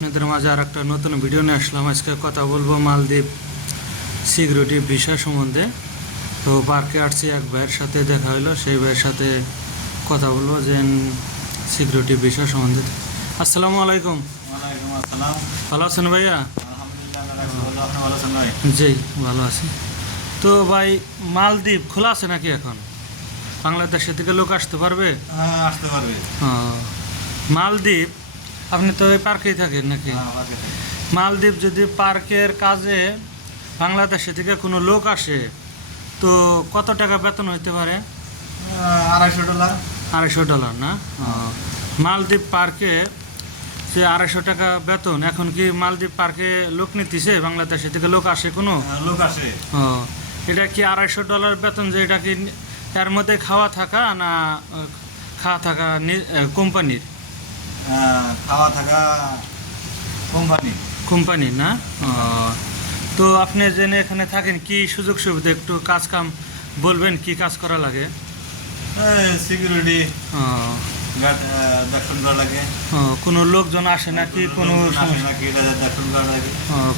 আপনাদের মাঝে আর একটা নতুন ভিডিও নিয়ে আসলাম। আজকে কথা বলব মালদ্বীপ সিকিউরিটি বিষয় সম্বন্ধে। তো পার্কে আসছি এক ভাইয়ের সাথে দেখা হলো সেই ভাইয়ের সাথে কথা বলব যে সিকিউরিটি বিষয় সম্বন্ধে। আসসালামু আলাইকুম। ভালো আছেন ভাইয়া? জি ভালো আছি। তো ভাই মালদ্বীপ খোলা আছে নাকি এখন? বাংলাদেশের থেকে লোক আসতে পারবে? হ্যাঁ আসতে পারবে। মালদ্বীপ আপনি তো ওই পার্কেই থাকেন নাকি? হ্যাঁ মালদ্বীপ যদি পার্কের কাজে বাংলাদেশে থেকে কোনো লোক আসে তো কত টাকা বেতন হইতে পারে? আড়াইশো ডলার। আড়াইশো ডলার না? মালদ্বীপ পার্কে যে আড়াইশো টাকা বেতন এখন কি মালদ্বীপ পার্কে লোক নিতেছে? বাংলাদেশে থেকে লোক আসে কোনো? হ্যাঁ, লোক আসে। ও, এটা কি আড়াইশো ডলার বেতন যে এটা কি এর মধ্যে খাওয়া থাকা না খাওয়া থাকা কোম্পানির? খাওয়া থাকা কোম্পানি কোম্পানি না? তো আপনি জেনে এখানে থাকেন কি সুযোগ সুবিধা? একটু কাজ কাম বলবেন কি কাজ করা লাগে? সিকিউরিটি দেখুন করা লাগে। কোনো লোকজন আসে নাকি কোনো দেখুন করা লাগে।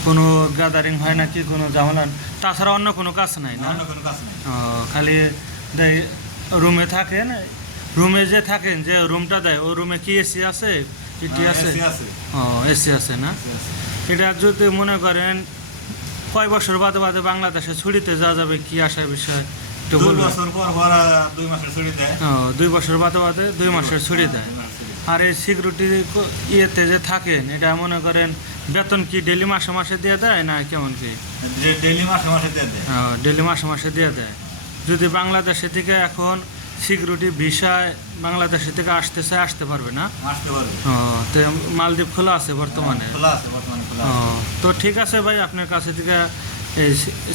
কোনো গ্যাদারিং হয় নাকি কোনো ঝামেলা? তাছাড়া অন্য কোনো কাজ নাই না? খালি রুমে থাকেন রুমে যে থাকেন যে রুমটা দেয় ও রুমে কি এসি আছে? টিটি হ্যাঁ, আছে? ও এসি আছে না? এটা যদি মনে করেন কয় বছর বাদে বাদে বাংলাদেশে ছুটিতে যাওয়া যাবে কি আসার বিষয়? দুই বছর পর পর দুই মাসের ছুটি দেয়। ও, দুই বছর বাদে বাদে দুই মাসের ছুটি দেয়। আর এই সিকিউরিটি ইয়েতে যে থাকেন এটা মনে করেন বেতন কি ডেলি মাসে মাসে দিয়ে দেয় না কেমন কি? যে ডেলি মাসে মাসে দিয়ে দেয়। ডেলি মাসে মাসে দিয়ে দেয়। যদি বাংলাদেশে থেকে এখন সিকিউরিটি ভিসায় বাংলাদেশে থেকে আসতে চায় আসতে পারবে না? আসতে পারবে। ও, তো মালদ্বীপ খোলা আছে বর্তমানে? খোলা আছে বর্তমানে খোলা ও, তো ঠিক আছে ভাই আপনার কাছে থেকে এই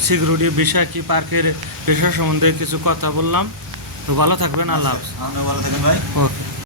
সিকিউরিটি ভিসা কি পার্কের বিষয় সম্বন্ধে কিছু কথা বললাম। তো ভালো থাকবেন আল্লাহ ভালো থাকেন ভাই। ওকে।